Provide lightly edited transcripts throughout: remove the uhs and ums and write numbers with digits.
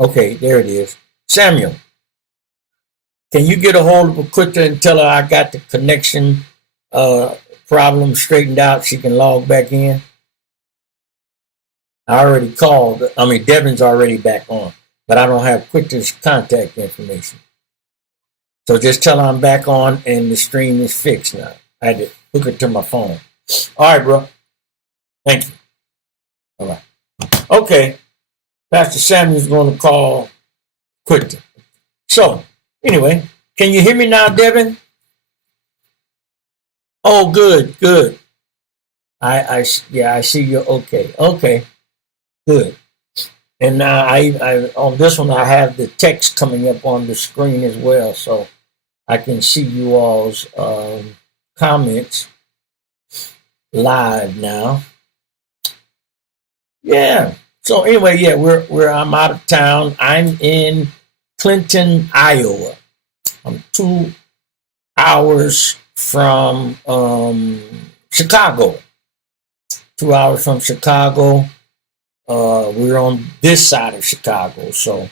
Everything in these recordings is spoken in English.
Okay, there it is. Samuel, can you get a hold of Paquita and tell her I got the connection problem straightened out? She can log back in. I already called. I mean, Devin's already back on, but I don't have Quita's contact information. So just tell her I'm back on and the stream is fixed now. I had to hook it to my phone. All right, bro. Thank you. All right. Okay. Pastor Samuel's going to call Quita. So, anyway, can you hear me now, Devin? Oh, good, good. I see you. Okay, okay, good. And now I on this one I have the text coming up on the screen as well, so I can see you all's comments live now. Yeah. So anyway, yeah, I'm out of town. I'm in Clinton, Iowa. I'm 2 hours from Chicago. 2 hours from Chicago. We're on this side of Chicago, so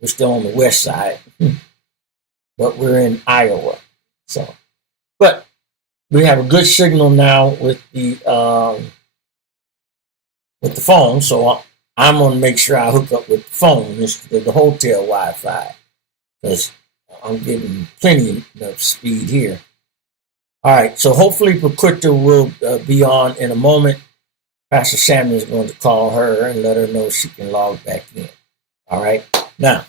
we're still on the west side, but we're in Iowa. So, but we have a good signal now with the phone, so I'm gonna make sure I hook up with the phone instead of the hotel Wi-Fi because I'm getting plenty of speed here. All right, so hopefully Paquita will be on in a moment. Pastor Samuel is going to call her and let her know she can log back in. All right, now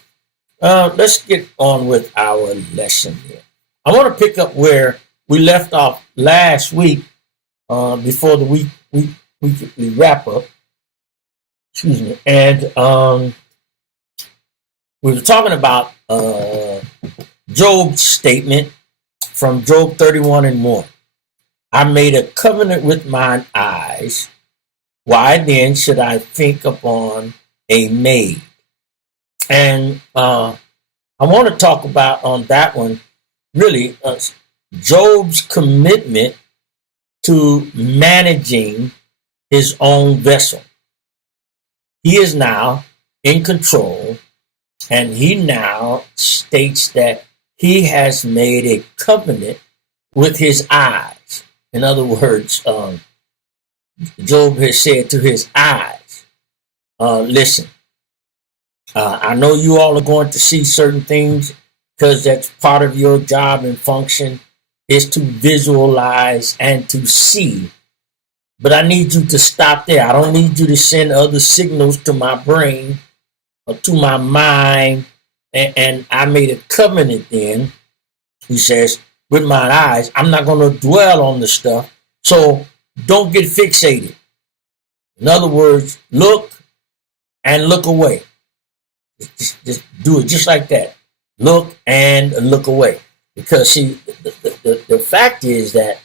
let's get on with our lesson here. I want to pick up where we left off last week before the weekly wrap up. Excuse me, and we were talking about Job's statement from Job 31 and 1. I made a covenant with mine eyes. Why then should I think upon a maid? And I want to talk about on that one, really, Job's commitment to managing his own vessel. He is now in control, and he now states that he has made a covenant with his eyes. In other words, Job has said to his eyes, listen, I know you all are going to see certain things because that's part of your job and function is to visualize and to see. But I need you to stop there. I don't need you to send other signals to my brain or to my mind. And I made a covenant then, he says, with my eyes. I'm not going to dwell on the stuff. So don't get fixated. In other words, look and look away. Just do it just like that. Look and look away. Because see, the fact is that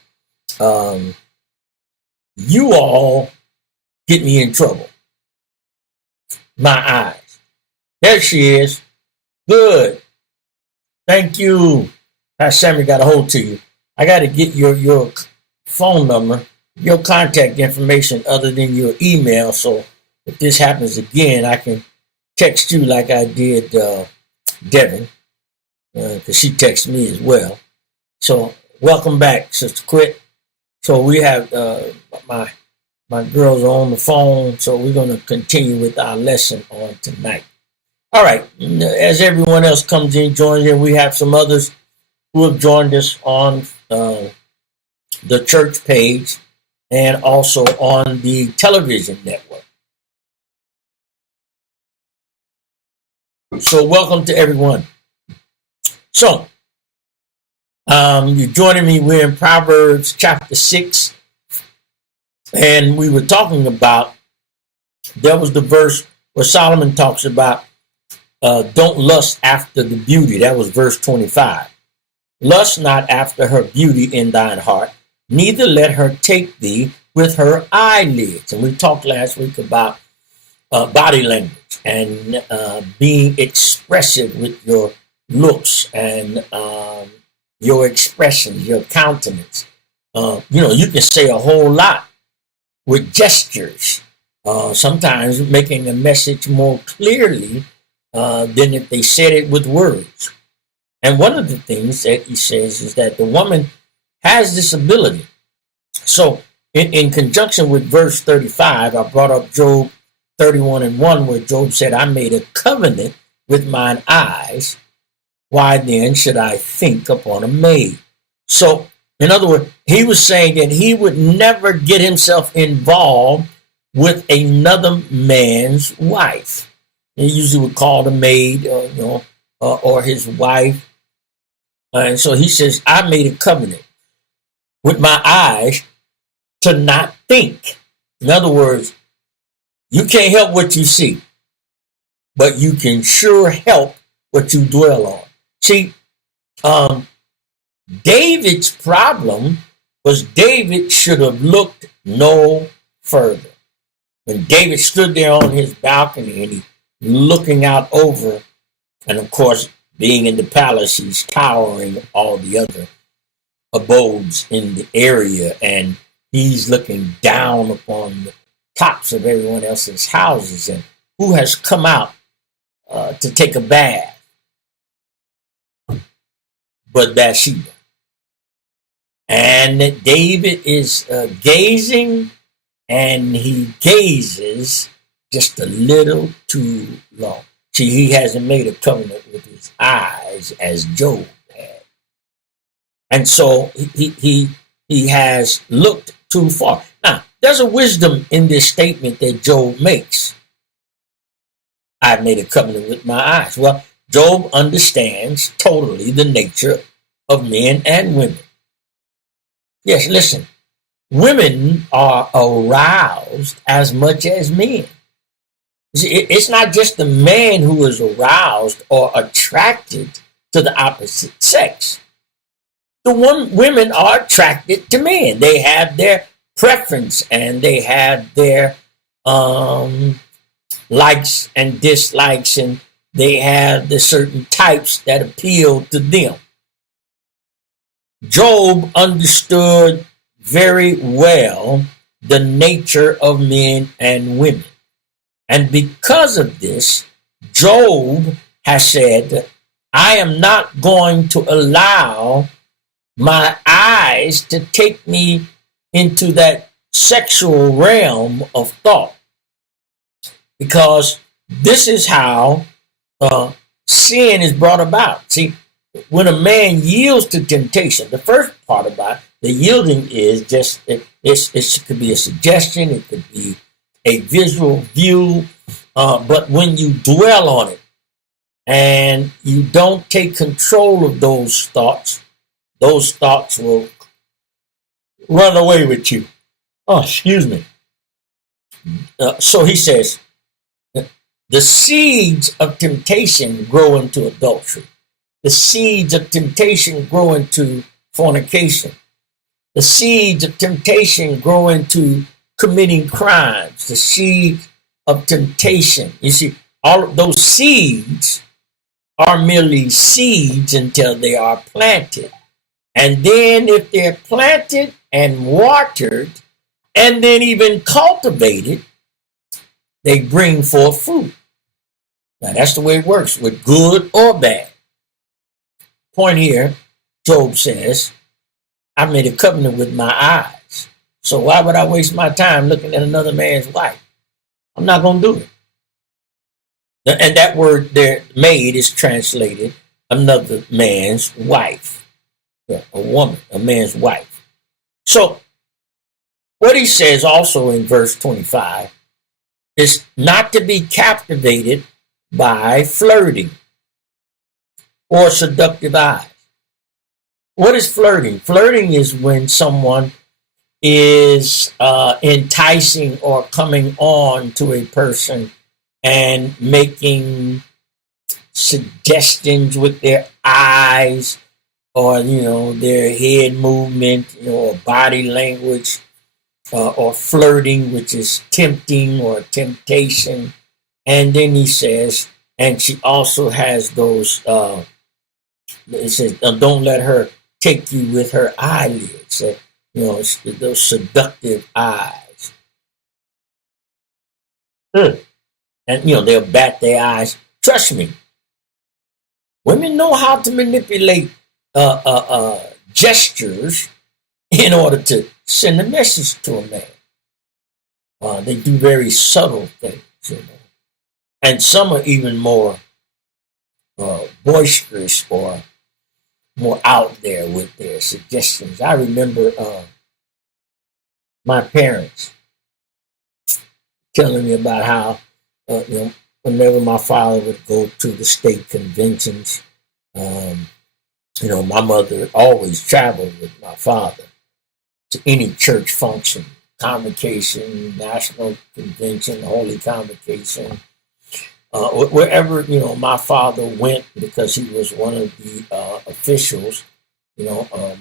you all get me in trouble. My eyes. There she is. Good. Thank you. Pastor Sammy got a hold to you. I got to get your phone number, your contact information other than your email. So if this happens again, I can text you like I did Devin, because she texted me as well. So welcome back, Sister Quit. So we have my girls are on the phone, so we're going to continue with our lesson on tonight. All right, as everyone else comes in, joins in, we have some others who have joined us on the church page and also on the television network. So welcome to everyone. So you're joining me. We're in Proverbs chapter 6, and we were talking about, that was the verse where Solomon talks about don't lust after the beauty. That was verse 25. Lust not after her beauty in thine heart, neither let her take thee with her eyelids. And we talked last week about body language and being expressive with your looks and your expression, your countenance. You can say a whole lot with gestures. sometimes making a message more clearly than if they said it with words. And one of the things that he says is that the woman has this ability. So, in conjunction with verse 35, I brought up Job 31 and 1, where Job said, I made a covenant with mine eyes. Why then should I think upon a maid? So, in other words, he was saying that he would never get himself involved with another man's wife. He usually would call the maid, or his wife. And so he says, I made a covenant with my eyes to not think. In other words, you can't help what you see, but you can sure help what you dwell on. See, David's problem was David should have looked no further. When David stood there on his balcony and he looking out over, and of course, being in the palace, he's towering all the other abodes in the area, and he's looking down upon the tops of everyone else's houses. And who has come out to take a bath but Bathsheba? And David is gazing, and he gazes just a little too long. See, he hasn't made a covenant with his eyes as Job had. And so he has looked too far. Now, there's a wisdom in this statement that Job makes. I've made a covenant with my eyes. Well, Job understands totally the nature of men and women. Yes, listen, women are aroused as much as men. See, it's not just the man who is aroused or attracted to the opposite sex. The women are attracted to men. They have their preference, and they have their likes and dislikes, and they have the certain types that appeal to them. Job understood very well the nature of men and women. And because of this, Job has said, I am not going to allow my eyes to take me into that sexual realm of thought. Because this is how sin is brought about. See, when a man yields to temptation, the first part about the yielding is just, it could be a suggestion, it could be a visual view, but when you dwell on it and you don't take control of those thoughts will run away with you. Oh, excuse me. So he says, the seeds of temptation grow into adultery. The seeds of temptation grow into fornication. The seeds of temptation grow into committing crimes. The seeds of temptation. You see, all of those seeds are merely seeds until they are planted. And then if they're planted and watered and then even cultivated, they bring forth fruit. Now that's the way it works, with good or bad. Point here, Job says, I made a covenant with my eyes. So why would I waste my time looking at another man's wife? I'm not going to do it. And that word there, maid, is translated another man's wife. Yeah, a woman, a man's wife. So what he says also in verse 25 is not to be captivated by flirting or seductive eyes. What is flirting? Flirting is when someone is enticing or coming on to a person and making suggestions with their eyes, or their head movement, or body language, or flirting, which is tempting or temptation. And then he says, and she also has those. It says, don't let her take you with her eyelids. Those seductive eyes. Ugh. And, they'll bat their eyes. Trust me, women know how to manipulate gestures in order to send a message to a man. They do very subtle things, and some are even more boisterous or more out there with their suggestions. I remember my parents telling me about how, whenever my father would go to the state conventions, my mother always traveled with my father to any church function, convocation, national convention, holy convocation, wherever my father went, because he was one of the officials.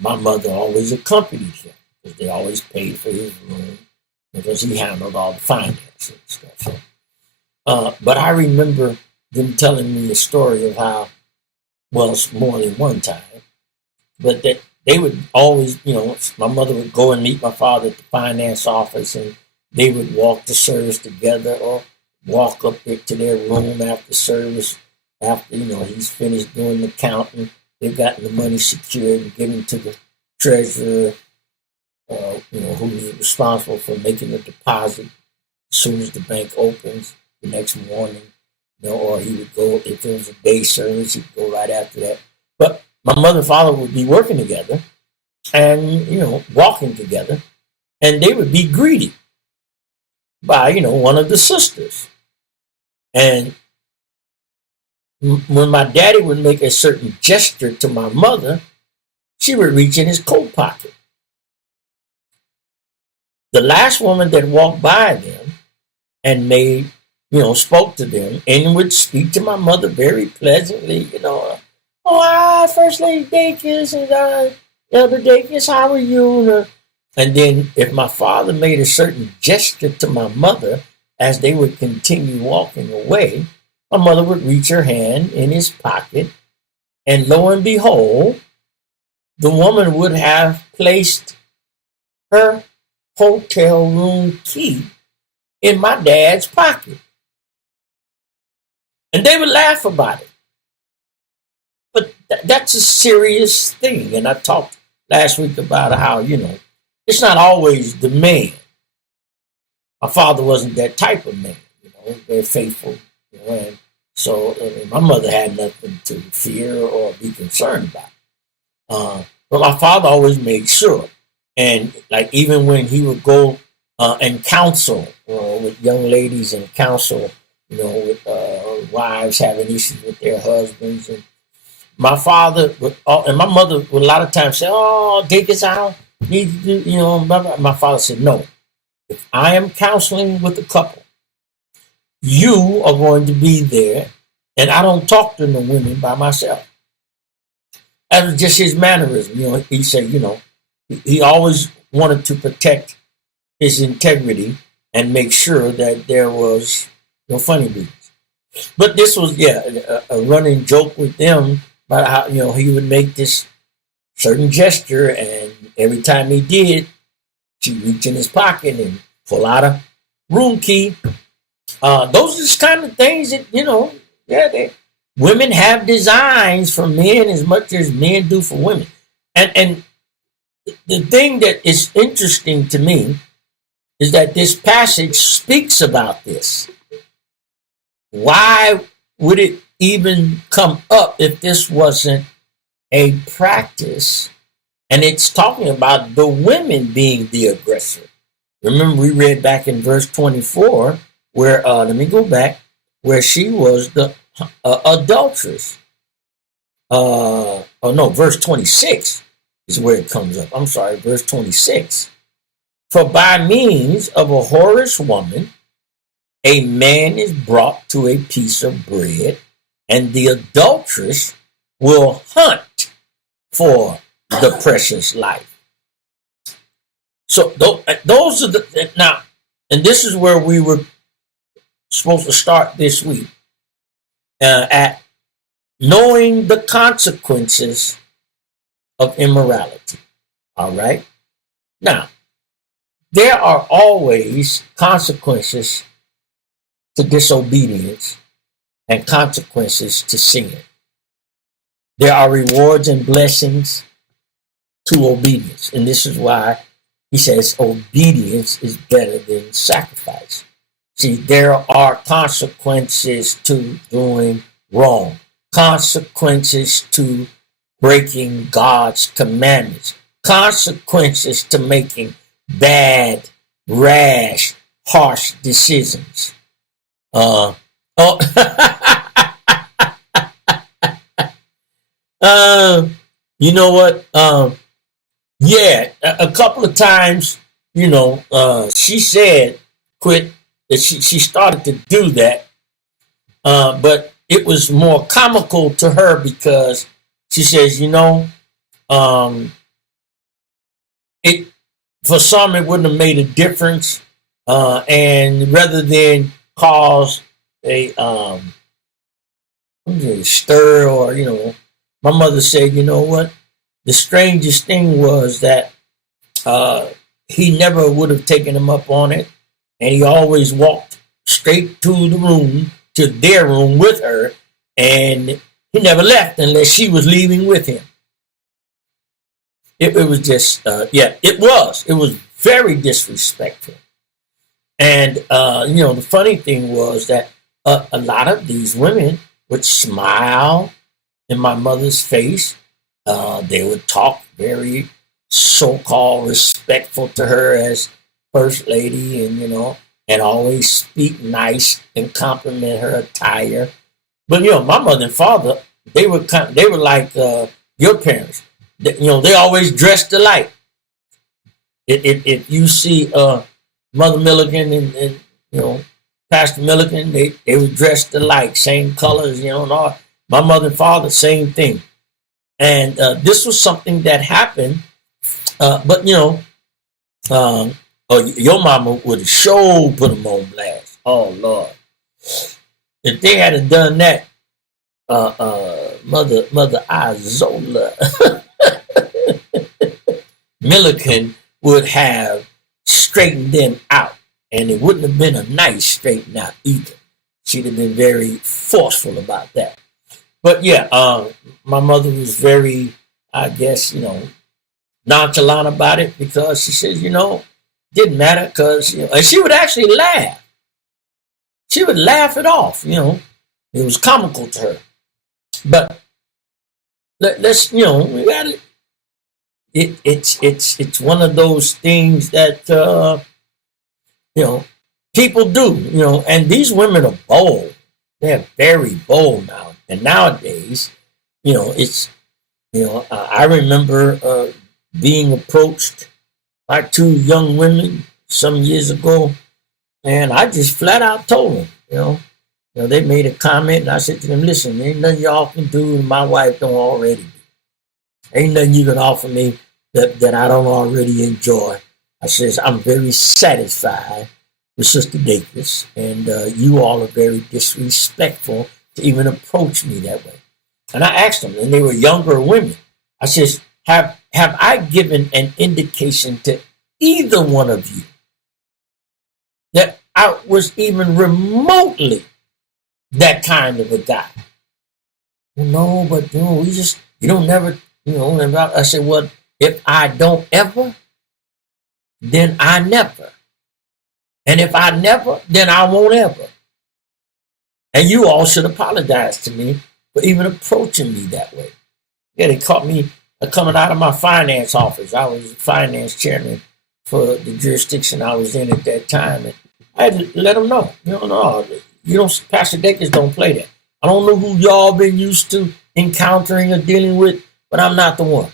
My mother always accompanied him because they always paid for his room because he handled all the finances and stuff. So, but I remember them telling me a story of how, well, it's more than one time, but that they would always, my mother would go and meet my father at the finance office, and they would walk the service together or walk up to their room after service, after, he's finished doing the counting. They've gotten the money secured and given to the treasurer, who's responsible for making the deposit as soon as the bank opens the next morning. Or he would go, if it was a day service, he'd go right after that. But my mother and father would be working together and, walking together, and they would be greeted by, one of the sisters. And when my daddy would make a certain gesture to my mother, she would reach in his coat pocket. The last woman that walked by them and spoke to them and would speak to my mother very pleasantly, First Lady Dacus and Elder Dacus, how are you? And then if my father made a certain gesture to my mother as they would continue walking away, my mother would reach her hand in his pocket, and lo and behold, the woman would have placed her hotel room key in my dad's pocket. And they would laugh about it. But that's a serious thing. And I talked last week about how, it's not always the man. My father wasn't that type of man, very faithful, and so my mother had nothing to fear or be concerned about. But my father always made sure, and like even when he would go and counsel with young ladies and counsel, with wives having issues with their husbands, and my father would, and my mother would a lot of times say, "Oh, take us out, need to do," My father said, "No. If I am counseling with a couple, you are going to be there, and I don't talk to the women by myself." That was just his mannerism. He said, he always wanted to protect his integrity and make sure that there was no funny business. But this was, a running joke with them about how, he would make this certain gesture, and every time he did, she'd reach in his pocket and pull out a room key. Those are the kind of things that, women have designs for men as much as men do for women. And the thing that is interesting to me is that this passage speaks about this. Why would it even come up if this wasn't a practice? And it's talking about the women being the aggressor. Remember, we read back in verse 24 where, let me go back, where she was the adulteress. Verse 26 is where it comes up. I'm sorry, verse 26. For by means of a whorish woman, a man is brought to a piece of bread, and the adulteress will hunt for the precious life. So those are now, and this is where we were supposed to start this week, at knowing the consequences of immorality. All right. Now, there are always consequences to disobedience and consequences to sin. There are rewards and blessings to obedience. And this is why he says obedience is better than sacrifice. See, there are consequences to doing wrong, consequences to breaking God's commandments, consequences to making bad, rash, harsh decisions. Oh, you know what? Yeah, a couple of times, she said, quit, that she started to do that. But it was more comical to her because she says, it for some it wouldn't have made a difference, and rather than cause a stir, or my mother said, you know what? The strangest thing was that he never would have taken him up on it, and he always walked straight to the room, to their room with her, and he never left unless she was leaving with him. It was just, it was very disrespectful. And, the funny thing was that a lot of these women would smile in my mother's face. They would talk very so-called respectful to her as first lady, and always speak nice and compliment her attire. But my mother and father, they were like your parents. They always dressed alike. If you see Mother Milligan and Pastor Milligan, they were dressed alike, same colors. And all. My mother and father, same thing. And this was something that happened. But your mama would have sure put them on blast. Oh Lord, if they had done that, Mother Izola Milliken would have straightened them out, and it wouldn't have been a nice straighten out either. She'd have been very forceful about that. But yeah, my mother was very, I guess, nonchalant about it, because she says, didn't matter, because, and she would actually laugh. She would laugh it off, it was comical to her. But let's, we got it. It's one of those things that, people do, and these women are bold. They're very bold now. And nowadays, it's, I remember being approached by two young women some years ago, and I just flat out told them, they made a comment, and I said to them, listen, ain't nothing y'all can do and my wife don't already do. Ain't nothing you can offer me that I don't already enjoy. I says, I'm very satisfied with Sister Davis, and you all are very disrespectful to even approach me that way. And I asked them, and they were younger women. I says, have I given an indication to either one of you that I was even remotely that kind of a guy? No, but you don't never, I said, well, if I don't ever, then I never. And if I never, then I won't ever. And you all should apologize to me for even approaching me that way. Yeah, they caught me coming out of my finance office. I was finance chairman for the jurisdiction I was in at that time. And I had to let them know, Pastor Dakins don't play that. I don't know who y'all been used to encountering or dealing with, but I'm not the one.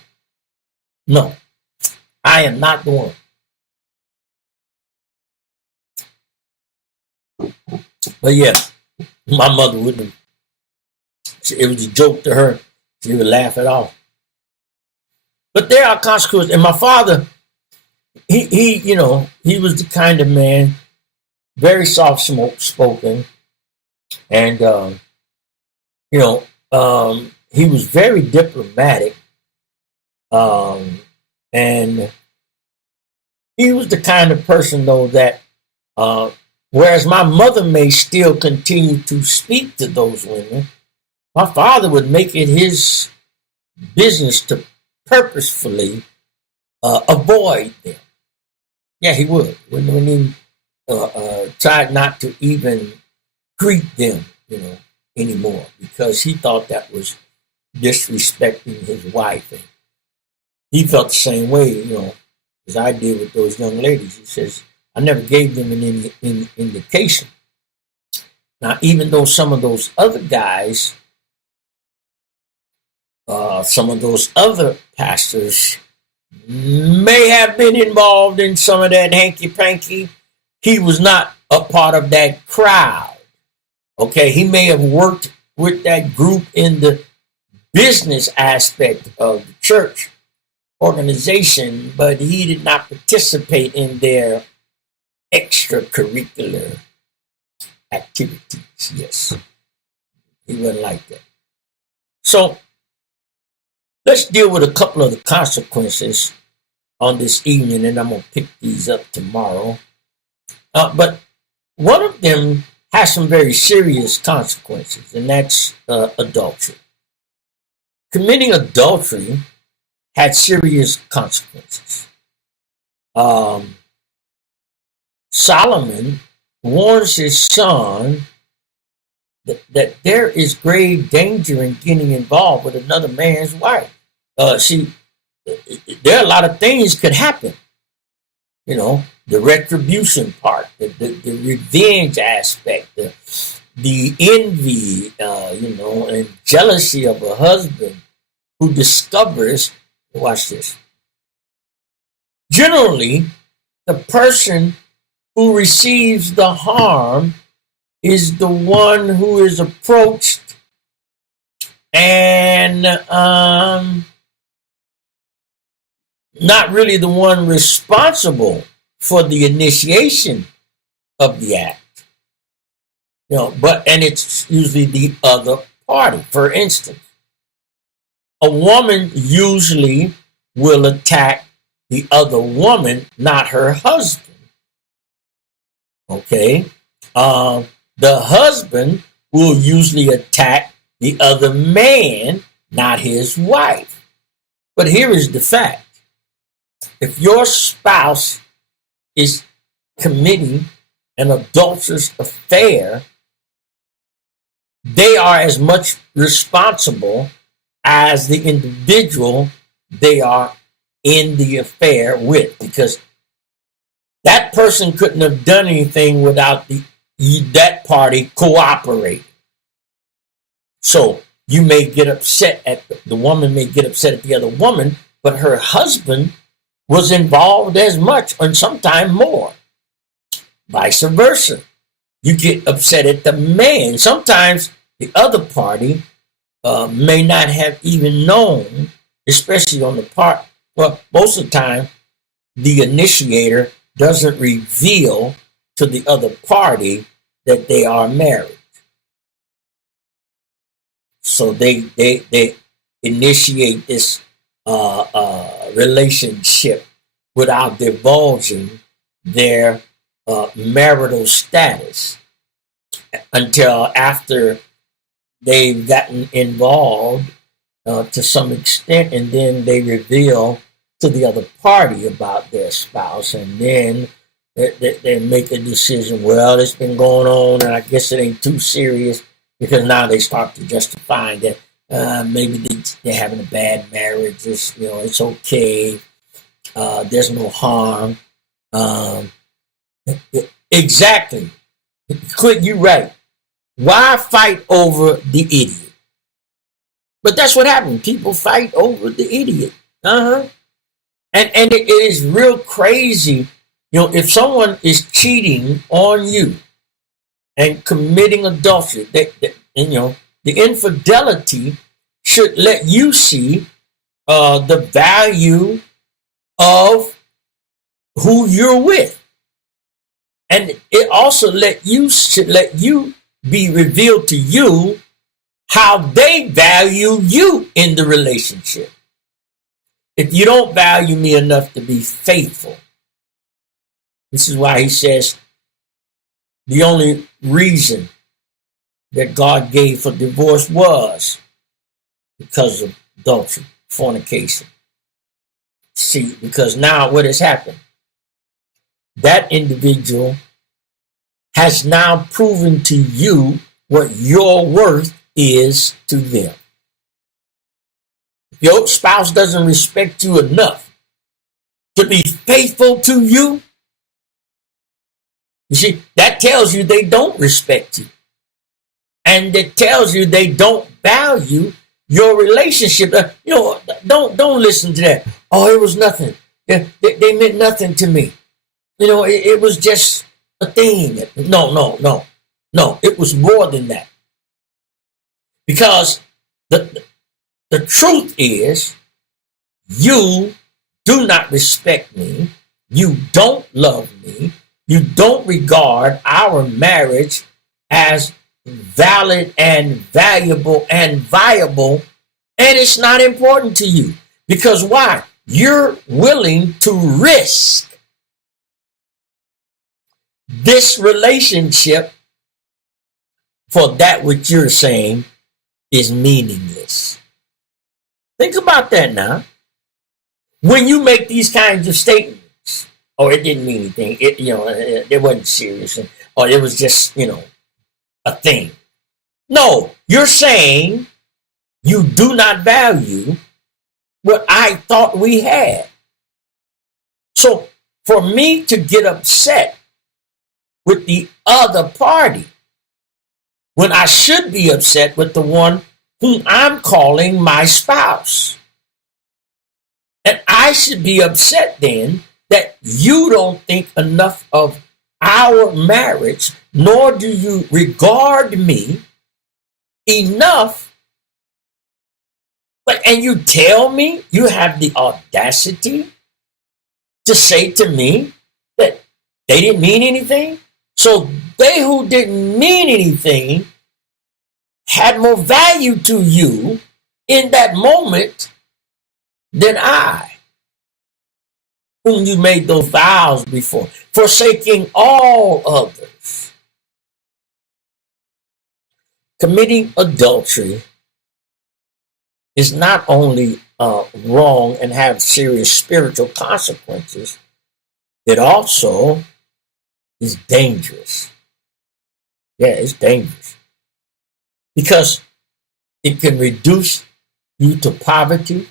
No, I am not the one. But yeah, my mother wouldn't. It was a joke to her. She would laugh it off. But there are consequences. And my father, he was the kind of man, very soft spoken, and he was very diplomatic, and he was the kind of person though that Whereas my mother may still continue to speak to those women, my father would make it his business to purposefully avoid them. Yeah, he would. When he tried not to even greet them, anymore, because he thought that was disrespecting his wife. And he felt the same way, as I did with those young ladies. He says, I never gave them any indication. Now, even though some of those other guys, some of those other pastors may have been involved in some of that hanky-panky, he was not a part of that crowd. Okay, he may have worked with that group in the business aspect of the church organization, but he did not participate in their extracurricular activities. Yes, he wasn't like that. So let's deal with a couple of the consequences on this evening, and I'm going to pick these up tomorrow. But one of them has some very serious consequences, and that's adultery. Committing adultery had serious consequences. Solomon warns his son that there is grave danger in getting involved with another man's wife. See, there are a lot of things could happen. The retribution part, the revenge aspect, the envy, and jealousy of a husband who discovers, watch this. Generally, the person who receives the harm is the one who is approached and not really the one responsible for the initiation of the act. And it's usually the other party. For instance, a woman usually will attack the other woman, not her husband. Okay? The husband will usually attack the other man, not his wife. But here is the fact. If your spouse is committing an adulterous affair, they are as much responsible as the individual they are in the affair with, because that person couldn't have done anything without that party cooperating. So you may get upset at the woman may get upset at the other woman, but her husband was involved as much, and sometimes more. Vice versa. You get upset at the man. Sometimes the other party may not have even known, especially on the part, well, most of the time, the initiator doesn't reveal to the other party that they are married. So they initiate this relationship without divulging their marital status until after they've gotten involved to some extent, and then they reveal to the other party about their spouse, and then they make a decision. Well, it's been going on, and I guess it ain't too serious, because now they start to justify that maybe they're having a bad marriage. It's okay. There's no harm. Exactly. Quit. You right. Why fight over the idiot? But that's what happened. People fight over the idiot. And it is real crazy. If someone is cheating on you and committing adultery, the infidelity should let you see the value of who you're with, and it also should let you be revealed to you how they value you in the relationship. If you don't value me enough to be faithful, this is why he says, The only reason that God gave for divorce was because of adultery, fornication. See, because now what has happened? That individual has now proven to you what your worth is to them. If your spouse doesn't respect you enough to be faithful to you, you see, that tells you they don't respect you. And it tells you they don't value your relationship. Don't listen to that. Oh, it was nothing. They meant nothing to me. It was just a thing. No. It was more than that. Because the truth is, you do not respect me. You don't love me. You don't regard our marriage as valid and valuable and viable. And it's not important to you. Because why? You're willing to risk this relationship for that which you're saying is meaningless. Think about that now. When you make these kinds of statements, it didn't mean anything. It wasn't serious, or it was just, a thing. No, you're saying you do not value what I thought we had. So for me to get upset with the other party when I should be upset with the one whom I'm calling my spouse. And I should be upset then that you don't think enough of our marriage, nor do you regard me enough. And you tell me, you have the audacity to say to me that they didn't mean anything. So they who didn't mean anything had more value to you in that moment than I, whom you made those vows before, forsaking all others. Committing adultery is not only wrong and have serious spiritual consequences, it also is dangerous. Yeah, it's dangerous. Because it can reduce you to poverty.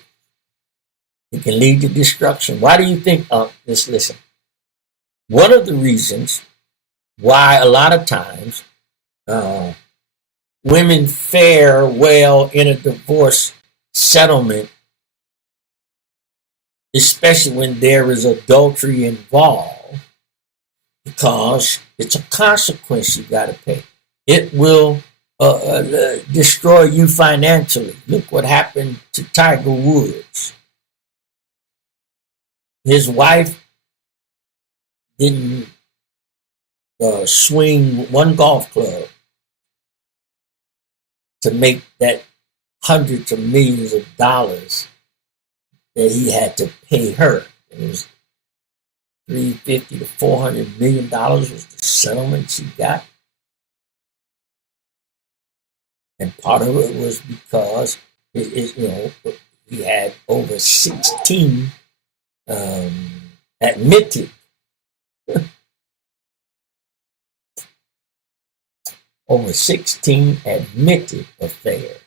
It can lead to destruction. Why do you think, listen, one of the reasons why a lot of times women fare well in a divorce settlement, especially when there is adultery involved, because it's a consequence you got to pay. It will destroy you financially. Look what happened to Tiger Woods. His wife didn't swing one golf club to make that hundreds of millions of dollars that he had to pay her. It was $350 to $400 million was the settlement she got. And part of it was because he had over 16 admitted over 16 admitted affairs.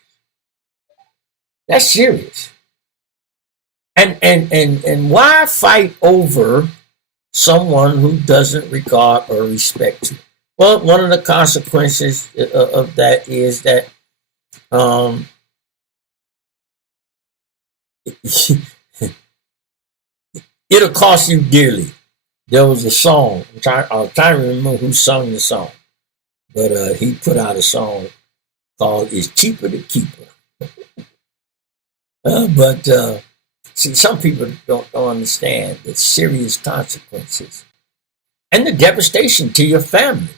That's serious. And why fight over someone who doesn't regard or respect you? Well, one of the consequences of that is that it'll cost you dearly. There was a song. I'm trying to remember who sung the song, but he put out a song called "It's Cheaper to Keep Her." See, some people don't understand the serious consequences and the devastation to your family.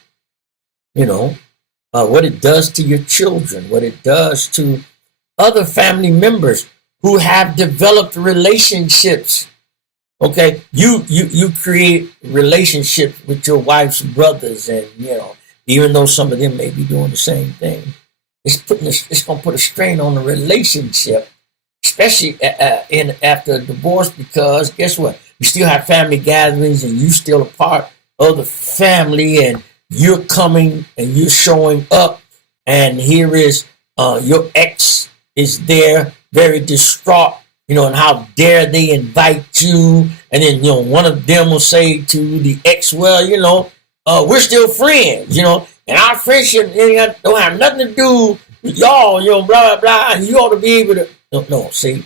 What it does to your children, what it does to other family members who have developed relationships. Okay, you create relationships with your wife's brothers, and even though some of them may be doing the same thing. It's going to put a strain on the relationship, especially in after a divorce, because guess what? You still have family gatherings, and you still a part of the family, and you're coming and you're showing up, and here is your ex is there, very distraught, and how dare they invite you, and then one of them will say to the ex, well, we're still friends, and our friendship don't have nothing to do with y'all, blah blah blah, and you ought to be able to. No, see,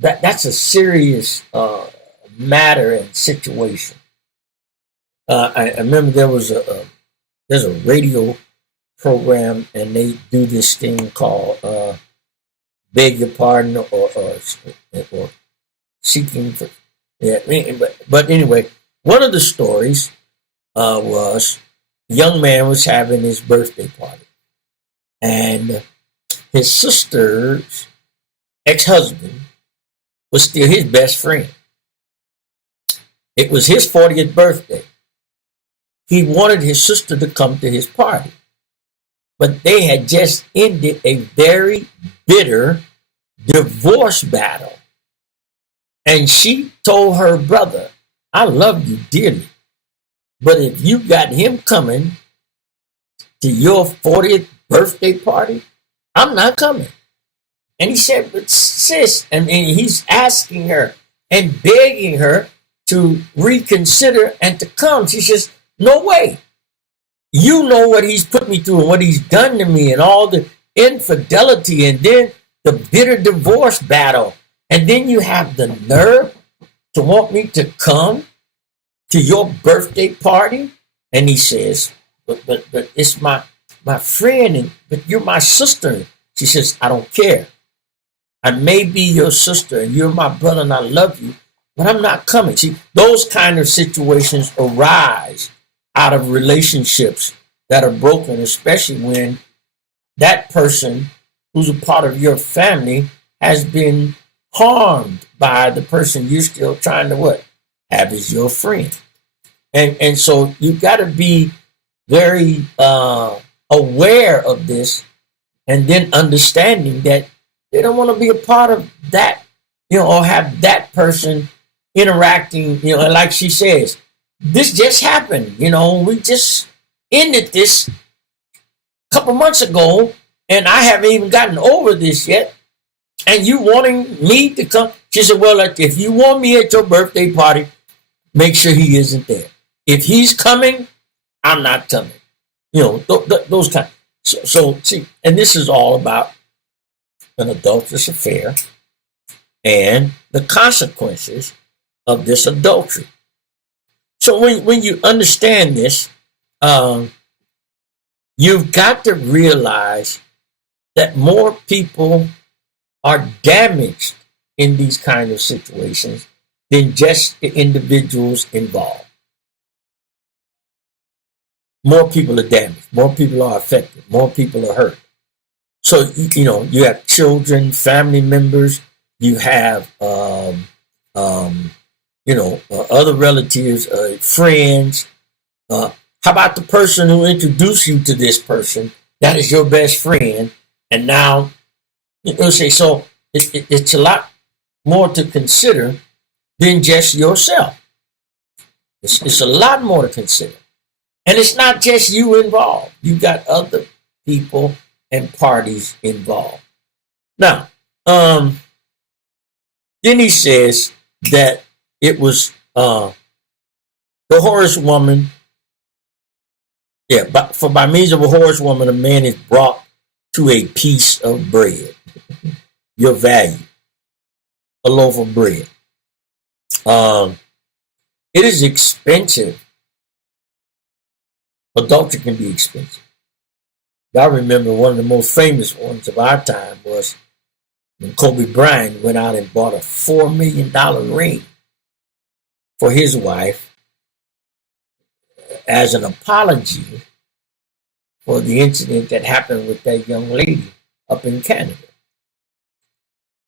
that's a serious matter and situation. I remember there's a radio program, and they do this thing called beg your pardon or seeking for. Yeah, but anyway, one of the stories was a young man was having his birthday party, and his sister's ex-husband was still his best friend. It was his 40th birthday. He wanted his sister to come to his party, but they had just ended a very bitter divorce battle. And she told her brother, I love you dearly, but if you got him coming to your 40th birthday party, I'm not coming. And he said, but sis, and he's asking her and begging her to reconsider and to come. She says, no way. You know what he's put me through and what he's done to me and all the infidelity and then the bitter divorce battle. And then you have the nerve to want me to come to your birthday party? And he says, but it's my friend, but you're my sister. She says, I don't care. I may be your sister and you're my brother and I love you, but I'm not coming. See, those kind of situations arise out of relationships that are broken, especially when that person who's a part of your family has been harmed by the person you're still trying to have as your friend. And so you've got to be very aware of this, and then understanding that they don't want to be a part of that, or have that person interacting, and like she says, this just happened, we just ended this a couple months ago, and I haven't even gotten over this yet, and you wanting me to come? She said, well, if you want me at your birthday party, make sure he isn't there. If he's coming, I'm not coming. Those kind. So see, and this is all about an adulterous affair and the consequences of this adultery. So when you understand this, you've got to realize that more people are damaged in these kind of situations than just the individuals involved. More people are damaged. More people are affected. More people are hurt. So, you have children, family members, you have, other relatives, friends. How about the person who introduced you to this person? That is your best friend. And now, so it's a lot more to consider than just yourself. It's a lot more to consider. And it's not just you involved. You got other people and parties involved. Now, then he says that it was the whorish woman. Yeah, but for by means of a whorish woman, a man is brought to a piece of bread. Your value, a loaf of bread. It is expensive. Adultery can be expensive. I remember one of the most famous ones of our time was when Kobe Bryant went out and bought a $4 million ring for his wife as an apology for the incident that happened with that young lady up in Canada.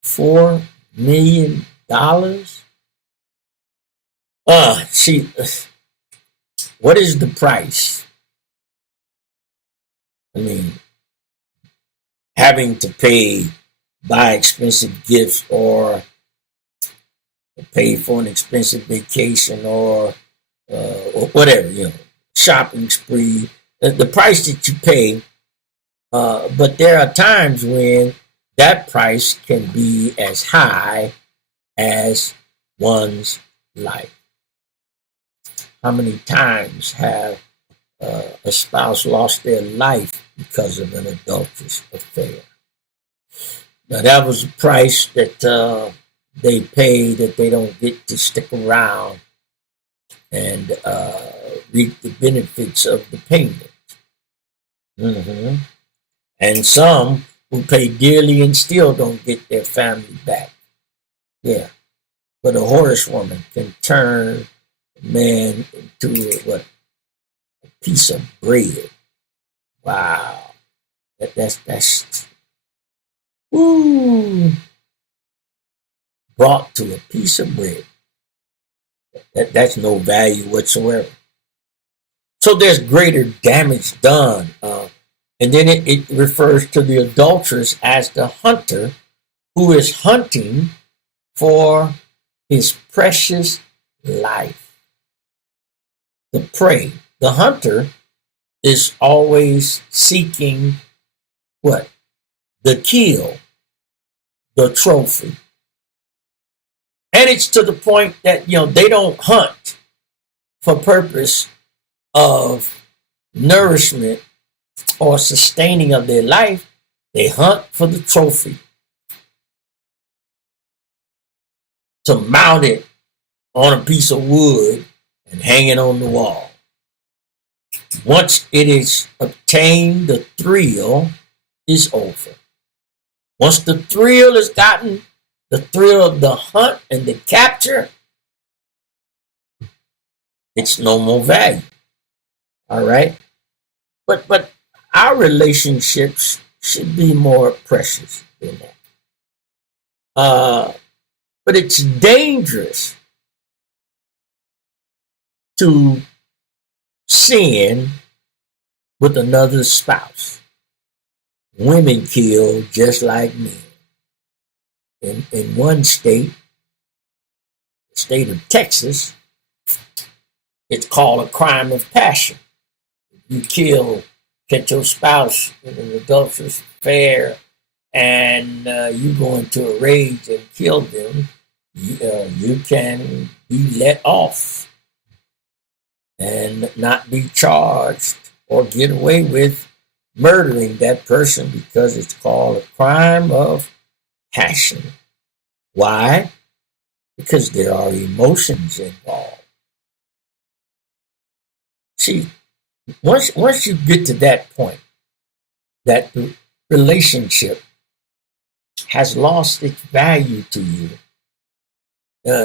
$4 million? See, What is the price? I mean, having to buy expensive gifts or pay for an expensive vacation or whatever, shopping spree, the price that you pay. But there are times when that price can be as high as one's life. How many times have a spouse lost their life because of an adulterous affair? Now, that was a price that they pay that they don't get to stick around and reap the benefits of the payment. Mm-hmm. And some who pay dearly and still don't get their family back. Yeah. But a whorish woman can turn a man into a piece of bread. Wow. That's woo, brought to a piece of bread. That's no value whatsoever. So there's greater damage done. And then it refers to the adulteress as the hunter who is hunting for his precious life. The prey, the hunter is always seeking what? The kill, the trophy. And it's to the point that, they don't hunt for purpose of nourishment or sustaining of their life. They hunt for the trophy, to mount it on a piece of wood and hang it on the wall. Once it is obtained, the thrill is over. Once the thrill is gotten, the thrill of the hunt and the capture, it's no more value. All right? But our relationships should be more precious than that. But it's dangerous to sin with another spouse. Women kill just like men. In one state, the state of Texas, it's called a crime of passion. You catch your spouse in an adulterous affair, and you go into a rage and kill them, you can be let off and not be charged or get away with murdering that person because it's called a crime of passion. Why? Because there are emotions involved. See, once you get to that point, that the relationship has lost its value to you,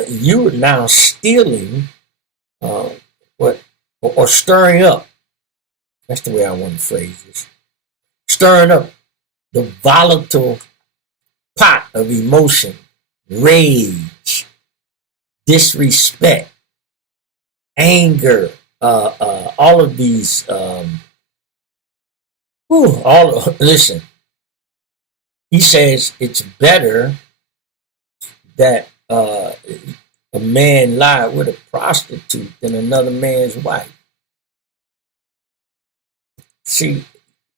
you are now stealing or stirring up. That's the way I want to phrase this. Stirring up the volatile pot of emotion, rage, disrespect, anger, all of these. Listen, he says it's better that a man lie with a prostitute than another man's wife. See,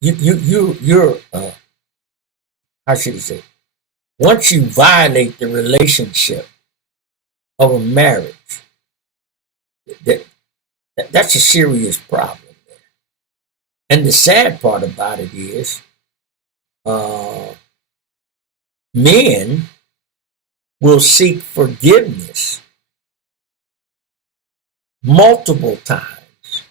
you're how should I say? Once you violate the relationship of a marriage, that's a serious problem. And the sad part about it is, men will seek forgiveness multiple times,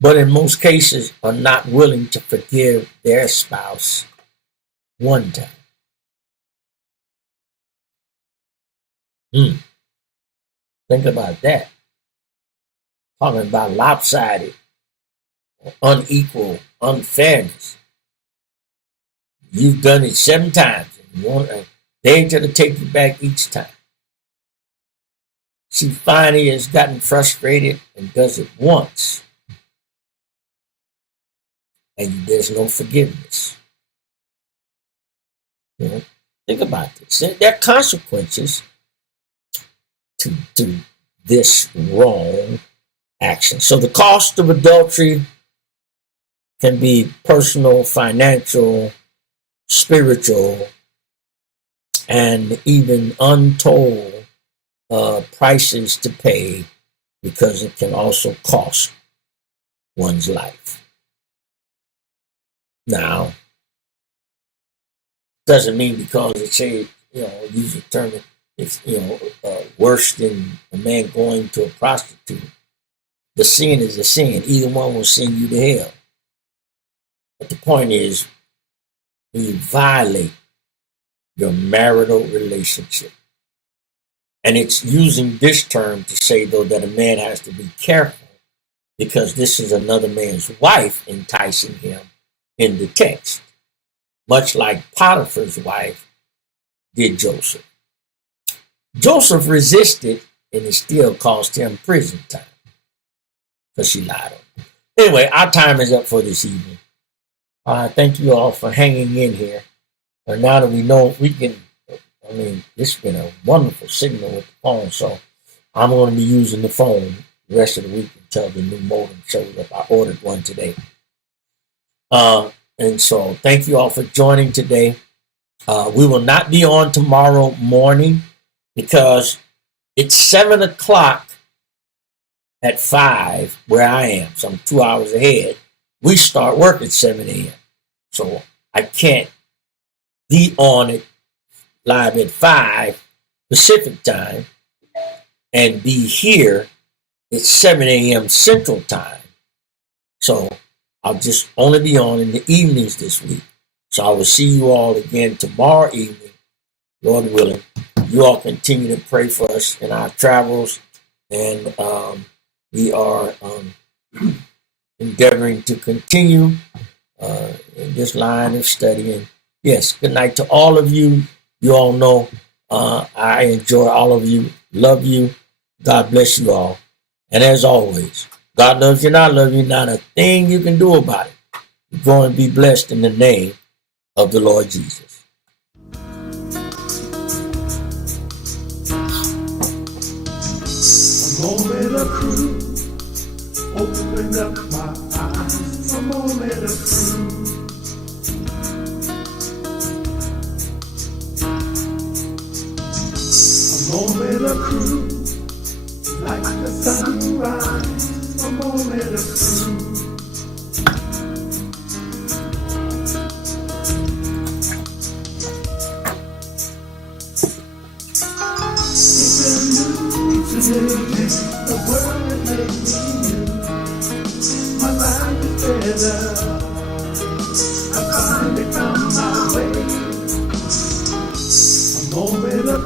but in most cases are not willing to forgive their spouse one time. Think about that. Talking about lopsided, unequal, unfairness. You've done it 7 times. And they ain't going to take you back each time. she finally has gotten frustrated and does it once, and there's no forgiveness. You know, think about this. There are consequences to this wrong action. So the cost of adultery can be personal, financial, spiritual, and even untold prices to pay, because it can also cost one's life. Now, doesn't mean because it say, use the term, it's worse than a man going to a prostitute. The sin is a sin. Either one will send you to hell. But the point is, when you violate your marital relationship, and it's using this term to say, though, that a man has to be careful, because this is another man's wife enticing him in the text, much like Potiphar's wife did Joseph. Joseph resisted, and it still cost him prison time because she lied on him. Anyway, our time is up for this evening. Thank you all for hanging in here. And now that we know we can, it's been a wonderful signal with the phone, so I'm going to be using the phone the rest of the week until the new modem shows up. I ordered one today. And so thank you all for joining today. We will not be on tomorrow morning because it's 7 o'clock at 5 where I am. So I'm 2 hours ahead. We start work at 7 a.m. So I can't be on it live at 5 Pacific time and be here at 7 a.m. Central time. So I'll just only be on in the evenings this week. So I will see you all again tomorrow evening, Lord willing. You all continue to pray for us in our travels, and we are endeavoring to continue in this line of studying. Yes, good night to all of you. You all know I enjoy all of you, love you. God bless you all. And as always, God loves you and I love you. Not a thing you can do about it. You're going to be blessed in the name of the Lord Jesus. A moment of truth opened up my eyes. A moment of truth. A moment of truth, like the sunrise. A moment of truth. The world that made me new. My life is better. I finally found my way. A moment of